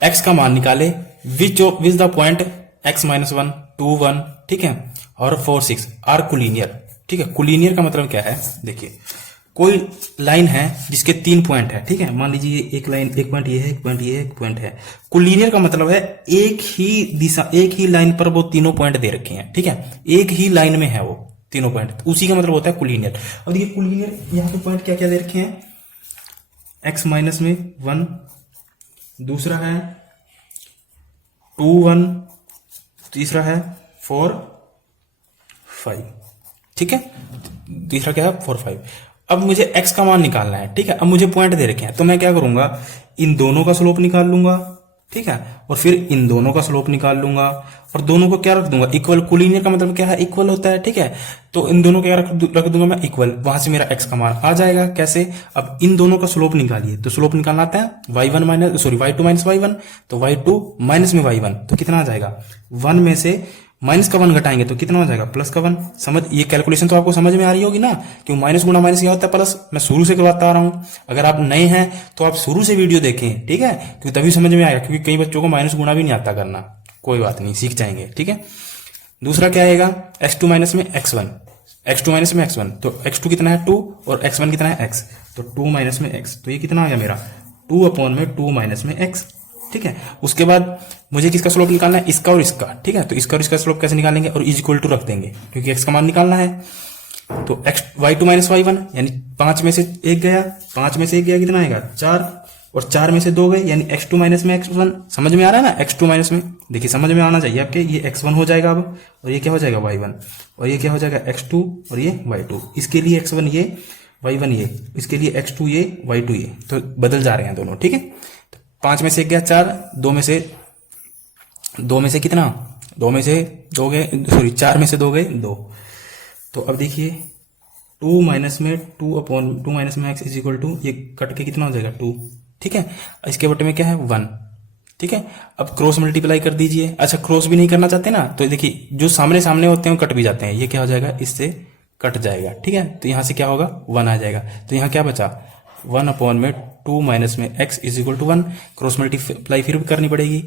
x का मान निकाले विच द पॉइंट x -1 2 1, ठीक है, और 4 6 आर कोलिनियर, ठीक है। कोलिनियर का मतलब क्या है, देखिए कोई लाइन है जिसके 3 पॉइंट है, ठीक है, मान लीजिए एक लाइन, एक पॉइंट ये है, एक पॉइंट ये है, एक पॉइंट है। कोलिनियर का मतलब है एक ही दिशा, एक ही लाइन पर वो तीनों पॉइंट दे रखे हैं, ठीक है, एक ही लाइन में है वो तीनों पॉइंट, उसी का मतलब होता है कोलिनियर। अब देखिए कोलिनियर यहाँ पे पॉइंट क्या क्या दे रखे हैं, x माइनस में 1, दूसरा है 2 1, तीसरा है 4 5, ठीक है, तीसरा क्या है 4 5। अब मुझे x का मान निकालना है, ठीक है। अब मुझे पॉइंट दे रखे हैं तो मैं क्या करूंगा, इन दोनों का स्लोप निकाल लूंगा, ठीक है, और फिर इन दोनों का स्लोप निकाल लूंगा, और दोनों को क्या रख दूंगा इक्वल। कोलिनियर का मतलब क्या है इक्वल होता है, ठीक है। तो इन दोनों को क्या रख दूंगा मैं इक्वल, वहां से मेरा x का मान आ जाएगा। कैसे, अब इन दोनों का स्लोप निकालिए, तो स्लोप निकालना आता है y2 माइनस y1, तो y2 माइनस में y1, तो कितना आ जाएगा 1 में से माइनस का 1 घटाएंगे तो कितना हो जाएगा प्लस का 1। समझ, ये कैलकुलेशन तो आपको समझ में आ रही होगी ना, क्यों माइनस गुणा माइनस क्या होता है प्लस। मैं शुरू से करवाता आ रहा हूं, अगर आप नए हैं तो आप शुरू से वीडियो देखें, ठीक है, क्योंकि तभी समझ में आएगा, क्योंकि कई बच्चों को माइनस गुणा भी नहीं आता करना, कोई बात नहीं सीख जाएंगे, ठीक है। दूसरा क्या आएगा x2 माइनस में x1, x2 माइनस में x1, तो x2 कितना है 2 और x1 कितना है x, तो 2 माइनस में x, तो ये कितना आ गया मेरा 2 अपॉन में 2 माइनस में x, ठीक है। उसके बाद मुझे किसका स्लोप निकालना है, इसका और इसका, ठीक है। तो इसका और इसका स्लोप कैसे निकालेंगे, और इज इक्वल टू रख देंगे क्योंकि x का मान निकालना है। तो X Y two minus Y one, यानी 5 में से एक गया, 5 में से एक गया कितना आएगा 4, और 4 में से 2 गए यानी x2 माइनस में x1। समझ में आ रहा है ना, x2 माइनस में, देखिए समझ में आना चाहिए आपके। ये x1 हो जाएगा अब, और ये क्या हो जाएगा y1, और ये क्या हो जाएगा x2, और ये y2। इसके लिए x1 ये, y1 ये, इसके लिए x2 ये, y2 ये, तो बदल जा रहे हैं दोनों, ठीक है। तो 5 में से एक गया 4, 2 में से कितना, 2 में से 2 गए, सॉरी 4 में से 2 गए 2। तो अब देखिए 2 माइनस में 2 माइनस में x इज इक्वल टू, ये कट के कितना हो जाएगा 2, ठीक है। इसके बटे में क्या है 1, ठीक है। अब क्रॉस मल्टीप्लाई कर दीजिए। अच्छा क्रॉस भी नहीं करना चाहते ना, तो देखिए जो सामने सामने होते हैं वो कट भी जाते हैं, ये क्या हो जाएगा इससे कट जाएगा, ठीक है। तो यहां से क्या होगा 1 आ जाएगा। तो यहां क्या बचा 1 अपॉन में 2 माइनस में x is equal to 1। Cross multiply फिर भी करनी पड़ेगी,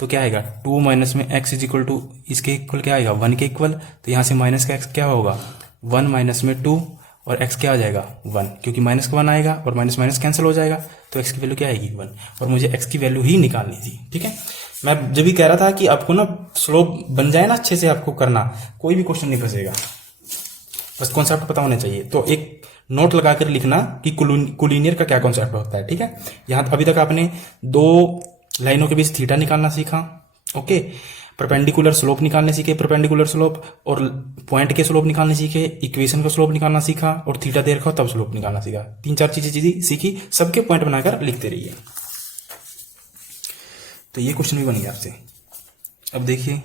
तो क्या आएगा 2 माइनस में x इज इक्वल टू, इसके इक्वल क्या आएगा 1 के इक्वल। तो यहां से माइनस का x क्या होगा 1 माइनस में 2, और x क्या आ जाएगा 1, क्योंकि माइनस का 1 आएगा और माइनस माइनस कैंसिल हो जाएगा, तो x की वैल्यू क्या आएगी 1, और मुझे x की वैल्यू ही निकालनी थी, ठीक है। मैं जब भी कह रहा था कि आपको ना स्लोप बन जाए ना अच्छे से, आपको करना कोई भी क्वेश्चन नहीं फंसेगा, बस कॉन्सेप्ट पता होना चाहिए। तो एक नोट लगाकर लिखना कि कोलिनियर का क्या कॉन्सेप्ट होता है, ठीक है। यहां अभी तक आपने 2 लाइनों के बीच थीटा निकालना सीखा, ओके। परपेंडिकुलर स्लोप निकालने सीखे, परपेंडिकुलर स्लोप, और पॉइंट के स्लोप निकालने सीखे, इक्वेशन का स्लोप निकालना सीखा, और थीटा दे रखा हो तब स्लोप निकालना सीखा। 3-4 चीजें सीखी, सबके पॉइंट बनाकर लिखते रहिए। तो ये क्वेश्चन भी बन गया आपसे। अब देखिए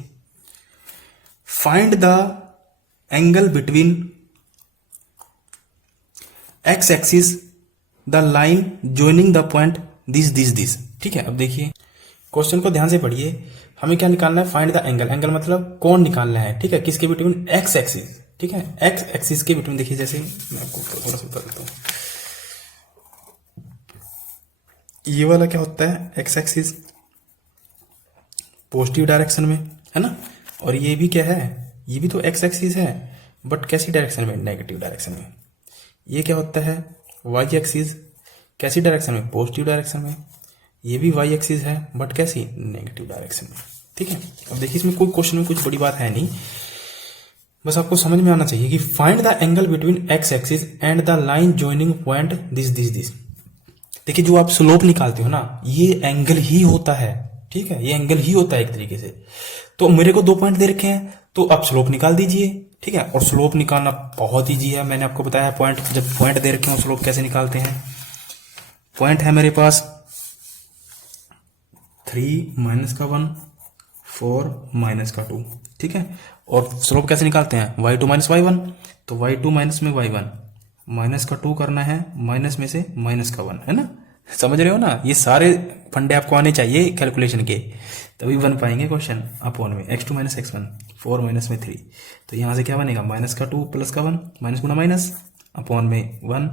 find the angle between x axis the line joining the point this, ठीक है। अब देखिए क्वेश्चन को ध्यान से पढ़िए, हमें क्या निकालना है फाइंड द एंगल। एंगल मतलब कोण निकालना है, ठीक है, किसके बिटवीन एक्स एक्सिस, ठीक है, एक्स एक्सिस के बिटवीन। देखिए जैसे मैं आपको थोड़ा सा बता देता हूं, ये वाला क्या होता है एक्स एक्सिस पॉजिटिव डायरेक्शन में, है ना, और ये भी क्या है, ये भी तो एक्स एक्सिस है, बट कैसी डायरेक्शन में, नेगेटिव डायरेक्शन में। ये क्या होता है वाई एक्सिस, कैसी डायरेक्शन में, पॉजिटिव डायरेक्शन में। ये भी वाई एक्सिस है, बट कैसी, नेगेटिव डायरेक्शन में, ठीक है। अब देखिए इसमें कोई क्वेश्चन में कुछ बड़ी बात है नहीं, बस आपको समझ में आना चाहिए कि find the angle between x axis and the line joining point this. देखिए जो आप स्लोप निकालते हो ना, ये एंगल ही होता है, ठीक है, ये एंगल ही होता है एक तरीके से। तो मेरे को 2 पॉइंट दे रखे हैं, तो आप स्लोप निकाल दीजिए, ठीक है। और स्लोप निकालना बहुत ईजी है, मैंने आपको बताया पॉइंट, जब पॉइंट दे रखे हो स्लोप कैसे निकालते हैं। पॉइंट है मेरे पास 3 माइनस का 1, 4 माइनस का 2, ठीक है। और स्लोप कैसे निकालते हैं y2 माइनस y1, तो y2 माइनस में y1, माइनस का 2 करना है, माइनस में से माइनस का 1, है ना। समझ रहे हो ना, ये सारे फंडे आपको आने चाहिए कैलकुलेशन के, तभी बन पाएंगे क्वेश्चन। अपॉन में x2 माइनस x1, 4 माइनस में 3, तो यहां से क्या बनेगा माइनस का 2 प्लस का 1, माइनस गुना माइनस, अपॉन में 1,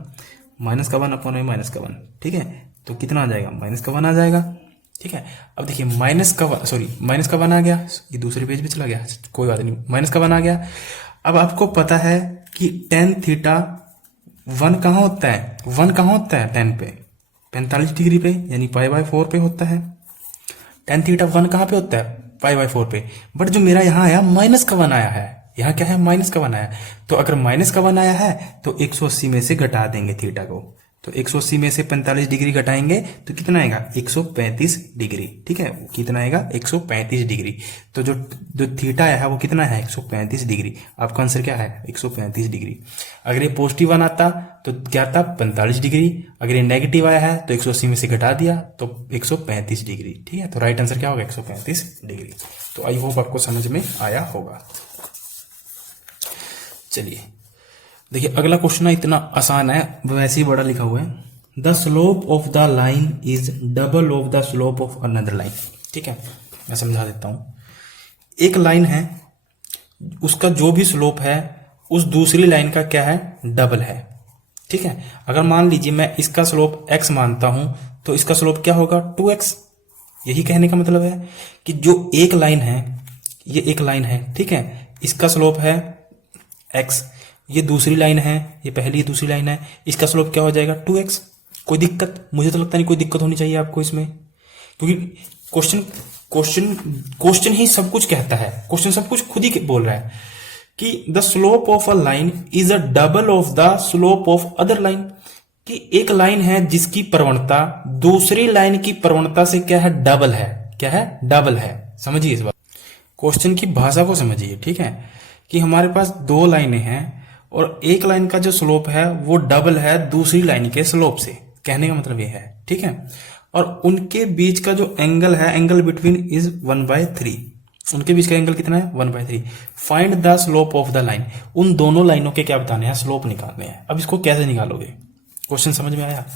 माइनस का 1 अपॉन में माइनस का 1, ठीक है। तो कितना आ जाएगा माइनस का 1 आ जाएगा, ठीक है। अब देखिए माइनस का 1 आ गया, ये दूसरे पेज पे चला गया, कोई बात नहीं, माइनस का 1 आ गया। अब आपको पता है कि टेन थीटा 1 कहाँ होता है, 1 कहाँ होता है टेन पे, 45 डिग्री पे, यानी π/4 पे होता है। टेन थीटा 1 कहाँ पे होता है π/4 पे, बट जो मेरा यहाँ आया माइनस का 1 आया है, यहाँ क्या है माइनस का 1 आया, तो अगर माइनस का 1 आया है तो 180 में से घटा देंगे थीटा को, तो 180 में से 45 डिग्री घटाएंगे तो कितना आएगा 135 डिग्री, ठीक है। कितना आएगा 135 डिग्री। तो जो थीटा आया है वो कितना है 135 डिग्री। आपका आंसर क्या है 135 डिग्री। अगर ये पॉजिटिव 1 आता तो क्या था 45 डिग्री, अगर ये नेगेटिव आया है तो 180 में से घटा दिया तो 135 डिग्री, ठीक है। तो राइट आंसर क्या होगा 135 डिग्री। तो आई होप आपको समझ में आया होगा। चलिए देखिए अगला क्वेश्चन इतना आसान है, वैसे ही बड़ा लिखा हुआ है। The slope of the line is double of the slope of another line, ठीक है। मैं समझा देता हूं, एक लाइन है उसका जो भी स्लोप है उस दूसरी लाइन का क्या है डबल है, ठीक है। अगर मान लीजिए मैं इसका स्लोप x मानता हूं तो इसका स्लोप क्या होगा 2x। यही कहने का मतलब है कि जो एक लाइन है, ये एक लाइन है, ठीक है, इसका स्लोप है x, ये दूसरी लाइन है, ये पहली दूसरी लाइन है, इसका स्लोप क्या हो जाएगा 2x। कोई दिक्कत, मुझे तो लगता नहीं कोई दिक्कत होनी चाहिए आपको इसमें, क्योंकि क्वेश्चन ही सब कुछ कहता है, क्वेश्चन सब कुछ खुद ही बोल रहा है कि the slope of a line is a double of the slope of other line, कि एक लाइन है जिसकी प्रवणता दूसरी लाइन की प्रवणता से क्या है, डबल है। क्या है, डबल है। समझिए इस बात, क्वेश्चन की भाषा को समझिए, ठीक है। कि हमारे पास दो लाइनें हैं और एक लाइन का जो स्लोप है वो डबल है दूसरी लाइन के स्लोप से, कहने का मतलब ये है, ठीक है। और उनके बीच का जो एंगल है, एंगल बिटवीन इज 1/3, उनके बीच का एंगल कितना है, 1/3। Find the slope of the line, उन दोनों लाइनों के क्या बताने हैं, स्लोप निकालने हैं। अब इसको कैसे निकालोगे, क्वेश्चन समझ में आया?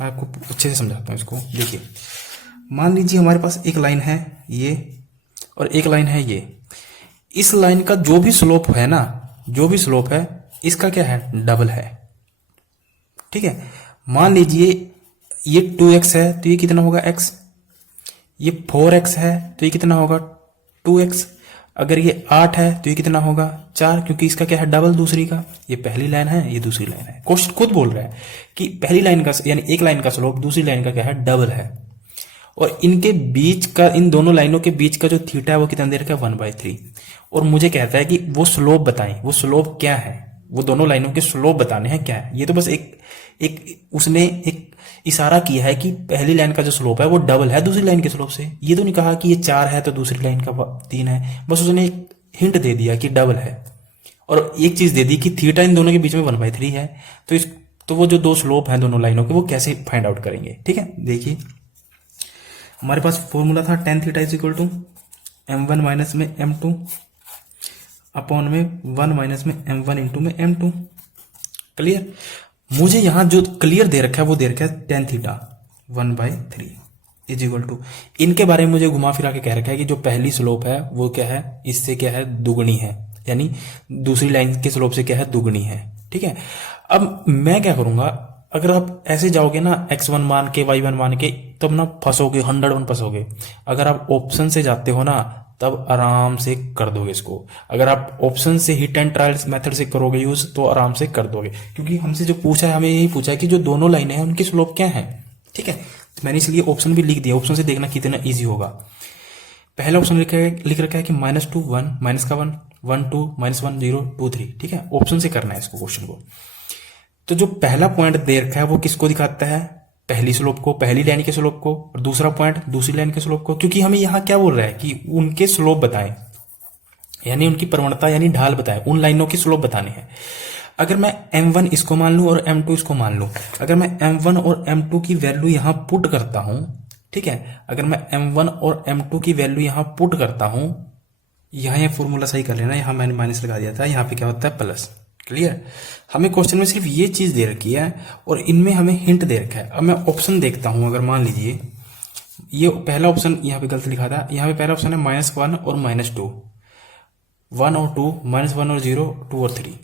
मैं आपको अच्छे से समझाता हूं इसको। देखिए, मान लीजिए हमारे पास एक लाइन है ये और एक लाइन है ये। इस लाइन का जो भी स्लोप है ना, जो भी स्लोप है इसका क्या है, डबल है, ठीक है। मान लीजिए ये 2x है तो ये कितना होगा, x। ये 4x है तो ये कितना होगा, 2x। अगर ये 8 है तो ये कितना होगा, 4, क्योंकि इसका क्या है, डबल दूसरी का। ये पहली लाइन है, ये दूसरी लाइन है। क्वेश्चन खुद बोल रहा है कि पहली लाइन का यानी एक लाइन का स्लोप दूसरी लाइन का क्या है, डबल है। और इनके बीच का, इन दोनों लाइनों के बीच का जो थीटा है वो कितना दे रखा है, 1/3। और मुझे कहता है कि वो स्लोप बताएं, वो स्लोप क्या है, वो दोनों लाइनों के स्लोप बताने हैं क्या है। ये तो बस उसने एक इशारा किया है कि पहली लाइन का जो स्लोप है वो डबल है दूसरी लाइन के स्लोप से। ये तो नहीं कहा कि ये 4 है तो दूसरी लाइन का 3 है, बस उसने एक हिंट दे दिया कि डबल है। और एक चीज दे दी कि थीटा इन दोनों के बीच में 1/3 है। तो वो जो दो स्लोप हैं दोनों लाइनों के, वो कैसे फाइंड आउट करेंगे, ठीक है। देखिए, हमारे पास फॉर्मूला था tan theta is equal to m1 minus में m2 अपॉन में 1 माइनस में m1 इंटू में m2। क्लियर? मुझे यहां जो क्लियर दे रखा है वो दे रखा है tan theta 1/3 is equal to, इनके बारे में मुझे घुमा फिरा के कह रखा है कि जो पहली स्लोप है वो क्या है, इससे क्या है, दुगनी है, यानी दूसरी लाइन के स्लोप से क्या है, दुगनी है, ठीक है। अब मैं क्या करूंगा, अगर आप ऐसे जाओगे ना x1 मान के y1 मान के, तब ना फंसोगे, 100% फंसोगे। अगर आप ऑप्शन से जाते हो ना तब आराम से कर दोगे इसको। अगर आप ऑप्शन से हिट एंड ट्रायल मेथड से करोगे यूज तो आराम से कर दोगे, क्योंकि हमसे जो पूछा है, हमें यही पूछा है कि जो दोनों लाइनें हैं उनकी स्लोप क्या है, ठीक है। तो मैंने इसलिए ऑप्शन भी लिख दिया, ऑप्शन से देखना कितना ईजी होगा। पहला ऑप्शन लिख रखा है कि -2 1 माइनस का 1 1 2 -1 0 2 3, ठीक है। ऑप्शन से करना है इसको क्वेश्चन को। तो जो पहला पॉइंट दे रखा है वो किसको दिखाता है, पहली स्लोप को, पहली लाइन के स्लोप को, और दूसरा पॉइंट दूसरी लाइन के स्लोप को। क्योंकि हमें यहां क्या बोल रहा है कि उनके स्लोप बताएं, यानी उनकी प्रवणता यानी ढाल बताएं, उन लाइनों की स्लोप बताने हैं। अगर मैं m1 इसको मान लूं और m2 इसको मान लूं, अगर मैं m1 और m2 की वैल्यू यहां पुट करता हूं, ठीक है, अगर मैं m1 और m2 की वैल्यू यहां पुट करता हूं, यहां यह फॉर्मूला सही कर लेना, यहां मैंने माइनस लगा दिया था, यहां पे क्या होता है, प्लस। क्लियर? हमें क्वेश्चन में सिर्फ ये चीज दे रखी है और इनमें हमें हिंट दे रखा है। अब मैं ऑप्शन देखता हूं, अगर मान लीजिए ये पहला ऑप्शन यहाँ पे गलत लिखा था, यहाँ पे पहला ऑप्शन है -1 और -2, 1 और 2, -1 और 0, 2 और 3।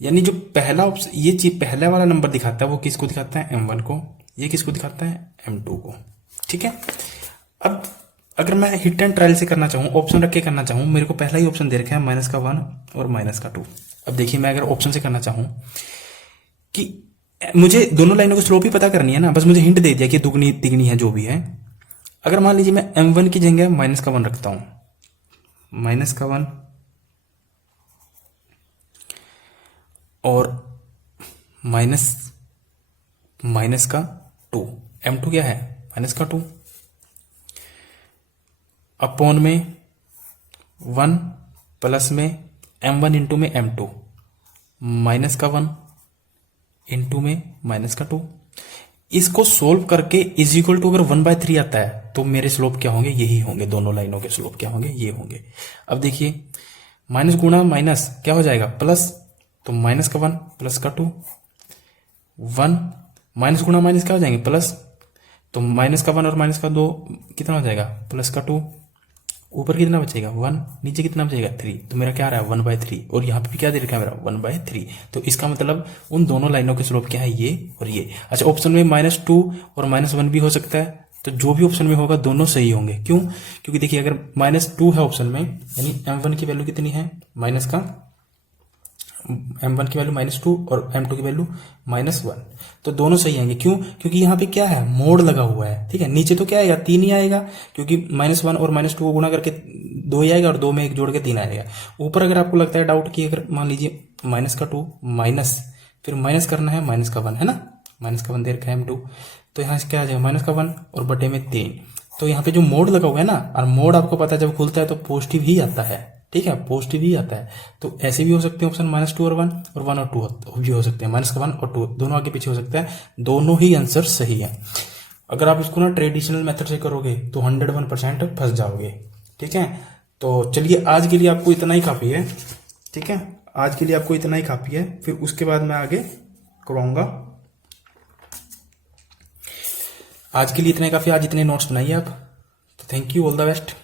यानी जो पहला ऑप्शन, ये चीज पहला वाला नंबर दिखाता है वो किसको दिखाता है, m1 को, ये किसको दिखाता है, m2 को, ठीक है। अब अगर मैं हिट एंड ट्रायल से करना चाहूँ, ऑप्शन रख के करना चाहूँ, मेरे को पहला ही ऑप्शन दे रखा है -1 और -2। अब देखिए, मैं अगर ऑप्शन से करना चाहूँ कि मुझे दोनों लाइनों की स्लोप ही पता करनी है ना, बस मुझे हिंट दे दिया कि दुगनी तिगनी है जो भी है। अगर मान लीजिए मैं m1 की जगह -1 रखता हूँ, -1 और -2, m2 क्या है, -2 अपॉन में 1 प्लस में m1 इंटू में m2, -1 इंटू में -2। इसको सोल्व करके इज इक्वल टू अगर 1/3 आता है तो मेरे स्लोप क्या होंगे, यही होंगे, दोनों लाइनों के स्लोप क्या होंगे, ये होंगे। अब देखिए, माइनस गुणा माइनस क्या हो जाएगा, प्लस, तो -1 प्लस का 2, 1 माइनस गुणा माइनस क्या हो जाएंगे, प्लस, तो -1 और -2 कितना हो जाएगा, +2, ऊपर कितना बचेगा 1, नीचे कितना बचेगा 3, तो मेरा क्या आ रहा है 1/3, और यहाँ पे भी क्या दे रखा है मेरा 1/3। तो इसका मतलब उन दोनों लाइनों के स्लोप क्या है, ये और ये। अच्छा, ऑप्शन में -2 और -1 भी हो सकता है, तो जो भी ऑप्शन में होगा दोनों सही होंगे। क्यों? क्योंकि देखिए, अगर -2 है ऑप्शन में, यानी m1 की वैल्यू कितनी है, m1 की वैल्यू -2 और m2 की वैल्यू -1, तो दोनों सही आएंगे। क्यों? क्योंकि यहाँ पे क्या है, मोड लगा हुआ है, ठीक है। नीचे तो क्या आएगा, 3 ही आएगा, क्योंकि -1 और -2 को गुणा करके 2 ही आएगा और 2 में 1 जोड़ के 3 आएगा। ऊपर अगर आपको लगता है डाउट कि अगर मान लीजिए माइनस का 2 माइनस, फिर माइनस करना है माइनस का 1 है ना, माइनस का 1 दे रखा है M2, तो यहाँ से क्या आ जाएगा माइनस का 1 और बटे में 3। तो यहाँ पे जो मोड लगा हुआ है ना, और मोड आपको पता है जब खुलता है तो पॉजिटिव ही आता है, ठीक है, पॉजिटिव ही आता है। तो ऐसे भी हो सकते हैं ऑप्शन -2 और 1, और 1 और 2 भी हो सकते हैं, माइनस का 1 और 2 दोनों आगे पीछे हो सकता है, दोनों ही आंसर सही है। अगर आप इसको ना ट्रेडिशनल मेथड से करोगे तो 101% फंस जाओगे, ठीक है। तो चलिए आज के लिए आपको इतना ही काफ़ी है, ठीक है, आज के लिए आपको इतना ही काफ़ी है, फिर उसके बाद मैं आगे करवाऊंगा। आज के लिए इतना ही काफ़ी, आज इतने नोट्स बनाइए आप। तो thank you, all the best.